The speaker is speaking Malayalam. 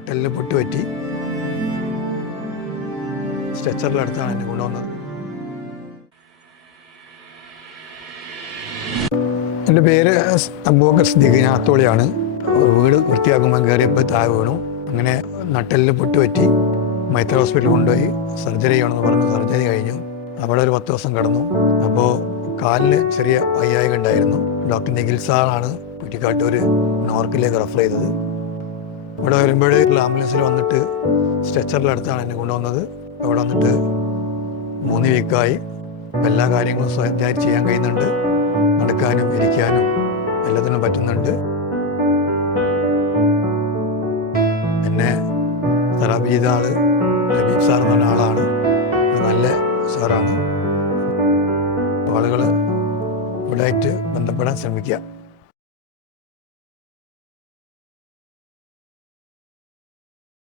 നട്ടെല്ലിൽ പൊട്ടുപറ്റി സ്ട്രെച്ചറിലെടുത്താണ് എന്നെ കൊണ്ടുവന്നത്. എന്റെ പേര് അബൂബക്കർ സിദ്ദീഖ്. ഞാൻ അത്തോളിയാണ് വീട് വൃത്തിയാക്കുമ്പോൾ കയറിയപ്പോൾ താഴെ വീണു. അങ്ങനെ നട്ടലിൽ പൊട്ടുപറ്റി മൈത്ര ഹോസ്പിറ്റലിൽ കൊണ്ടുപോയി. സർജറി ചെയ്യണമെന്ന് പറഞ്ഞു. സർജറി കഴിഞ്ഞു. അവിടെ ഒരു പത്ത് ദിവസം കടന്നു. അപ്പോൾ കാലിന് ചെറിയ വയ്യായിക ഉണ്ടായിരുന്നു. ഡോക്ടർ നിഖിൽ സാറാണ് കുറ്റിക്കാട്ടൂർ നോർക്കിലേക്ക് റെഫർ ചെയ്തത്. ഇവിടെ വരുമ്പോൾ ആംബുലൻസിൽ വന്നിട്ട് സ്ട്രെച്ചറിലെടുത്താണ് എന്നെ കൊണ്ടുവന്നത്. അവിടെ വന്നിട്ട് മൂന്ന് വീക്കായി എല്ലാ കാര്യങ്ങളും സ്വയം ചെയ്യാൻ കഴിയുന്നുണ്ട്. നടക്കാനും ഇരിക്കാനും എല്ലാത്തിനും പറ്റുന്നുണ്ട്. എന്നെ തെറാപ്പി ചെയ്ത ആൾ ലബീബ് സാർ എന്ന ആളാണ്. നല്ല സാറാണ്. ആളുകൾ ഇവിടെ ആയിട്ട് ബന്ധപ്പെടാൻ ശ്രമിക്കുക.